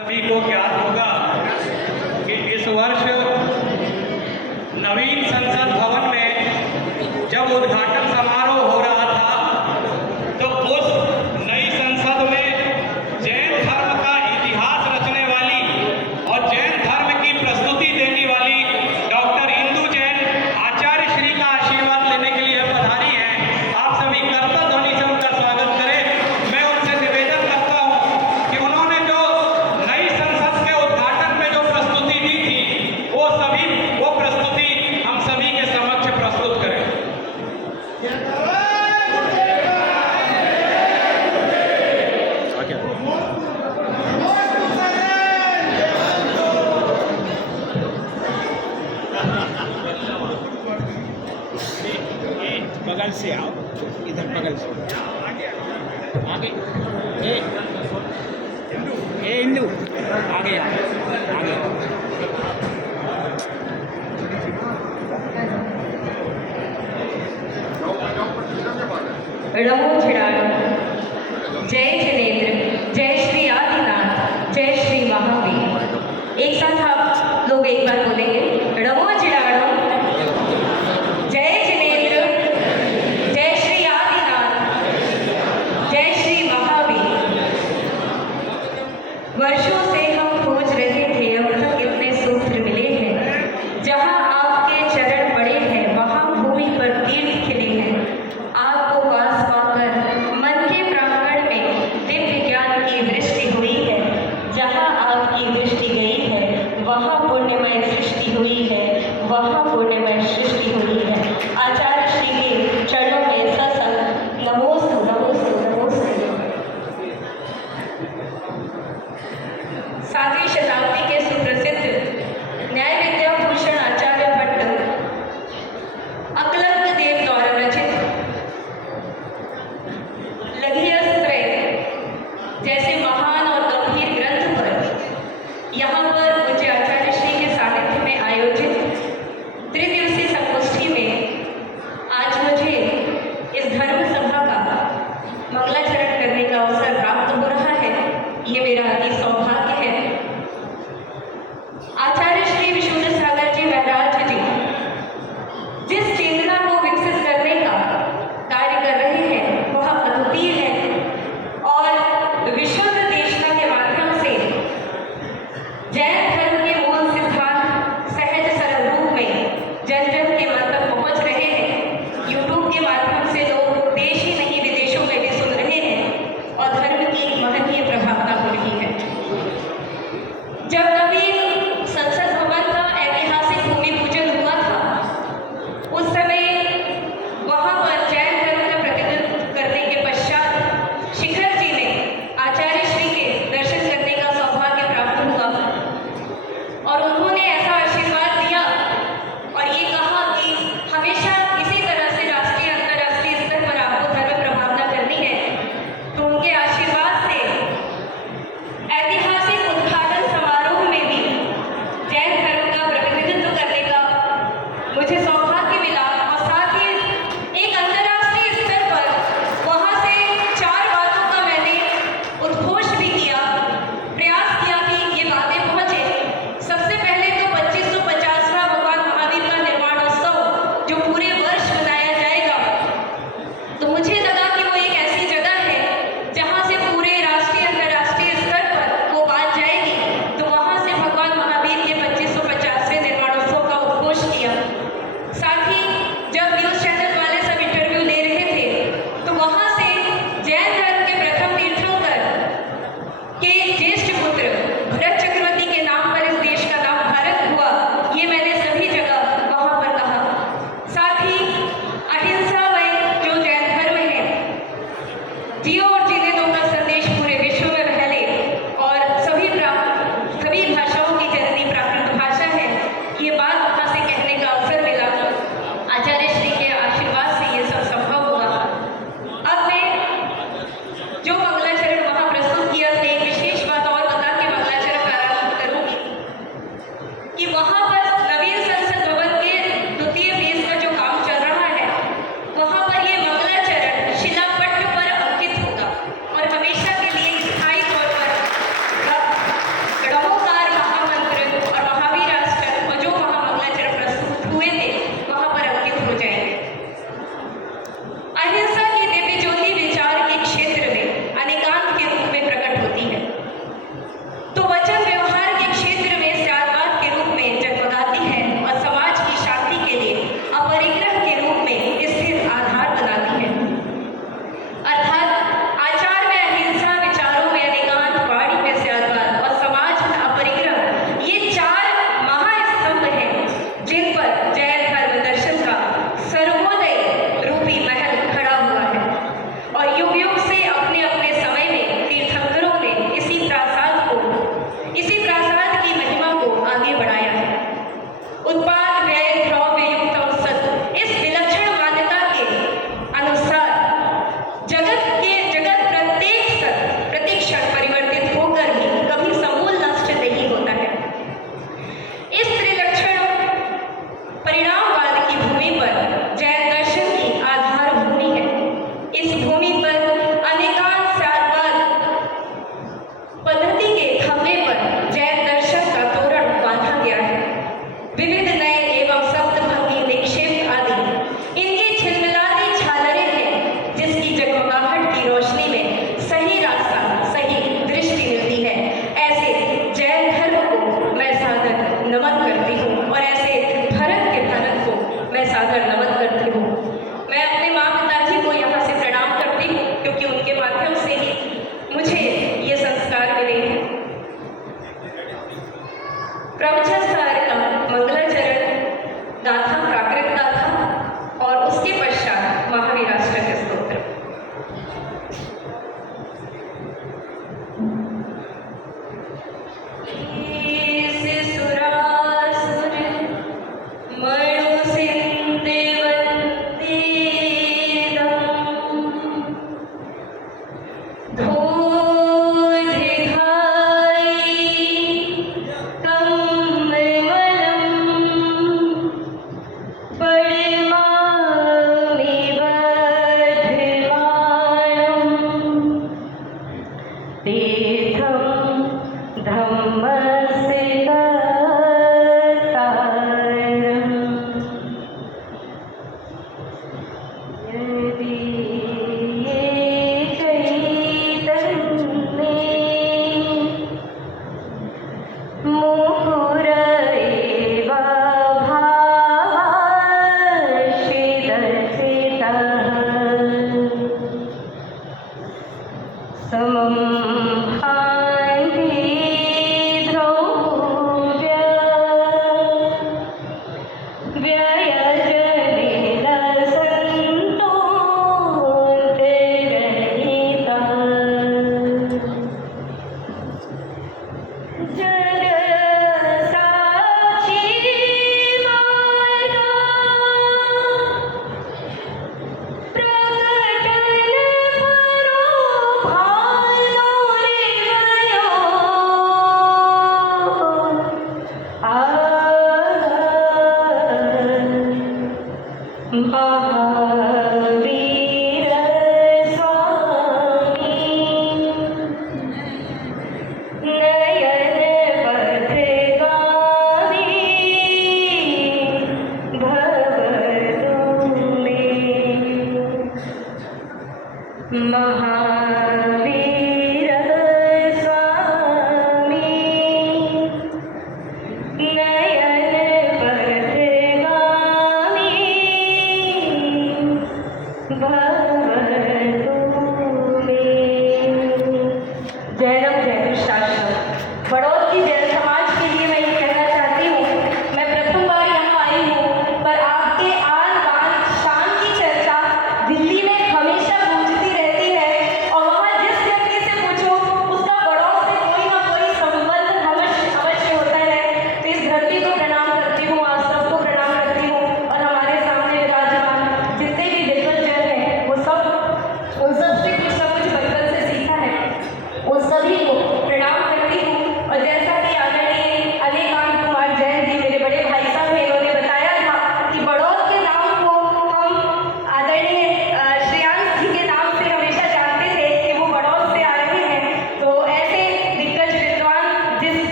सभी को ज्ञात होगा कि इस वर्ष नवीन संसद भवन में जब उद्घाटन समारोह हो रहा था तो उस नई संसद में जैन धर्म का इतिहास रचने वाली और जैन धर्म की प्रस्तुति देने वाली डॉक्टर इंदु जैन आचार्य श्री का आशीर्वाद लेने के लिए पधारी हैं। आप सभी करता ध्वनि से उनका स्वागत करें। मैं उनसे निवेदन करता हूं कि उन्होंने जो नई संसद के उद्घाटन में जो प्रस्तुति दी थी वो प्रस्तुति हम सभी के समक्ष प्रस्तुत करें। बगल से आओ, इधर बगल से आगे। इंदु आगे आगे। रमो झिड़ाड़ो, जय जिनेन्द्र, जय श्री आदिनाथ, जय श्री महावीर। एक साथ आप लोग एक बार बोलेंगे, रमो झिड़ाड़ो, जय जिनेन्द्र, जय श्री आदिनाथ, जय श्री महावीर। वर्षों से हम खोज रहे थे, अब तक इतने सूत्र मिले हैं। जहाँ आपके चरण पड़े हैं वहाँ भूमि पर तीर्थ खिले हैं। आपको पास पाकर मन के प्रांगण में दिव्य ज्ञान की वृष्टि हुई है। जहाँ आपकी दृष्टि गई है वहाँ पुण्यमय सृष्टि हुई है, वहाँ पुण्यमय सृष्टि हुई है। आचार्य श्री के चरणों में सत्संग नमोस्तु नमोस्तु नमोस्तु। 7वीं शताब्दी के सुप्रसिद्ध न्याय विद्या भूषण आचार्य भट्ट अकलंक देव द्वारा रचित लघियत्रय जैसे महान और गंभीर ग्रंथ पर यहाँ पर मुझे आचार्य श्री के सानिध्य में आयोजित त्रिदिवसीय संगोष्ठी में आज मुझे इस धर्म सभा का मंगलाचरण करने का अवसर प्राप्त हो रहा है। ये मेरा अति सौभाग्य है। आचार्य श्री विष्णु सागर जी महाराज जी जिस चेतना को विकसित करने का कार्य कर रहे हैं वह अद्वितीय है और विशुद्ध देशना के माध्यम से जैन धर्म के मूल सिद्धांत सहज सरल रूप में जन जन के मन तक पहुंच रहे हैं। यूट्यूब के माध्यम से लोग देश ही नहीं विदेशों में भी सुन रहे हैं और धर्म की एक महनीय प्रभावना हो रही है। जब नवीन संसद प्रवचन सार का मंगलाचरण गाथा, प्राकृत गाथा और उसके पश्चात महावीराष्टक स्तोत्र।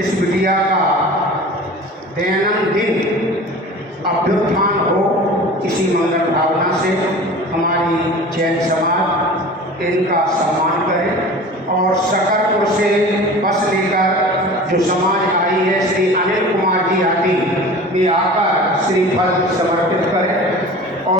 इस बिटिया का दैनंदिन अभ्युत्थान हो, इसी मंगल भावना से हमारी जैन समाज इनका सम्मान करे और शकरपुर से बस लेकर जो समाज आई है श्री अनिल कुमार जी आदि वे आकर श्रीफल समर्पित करें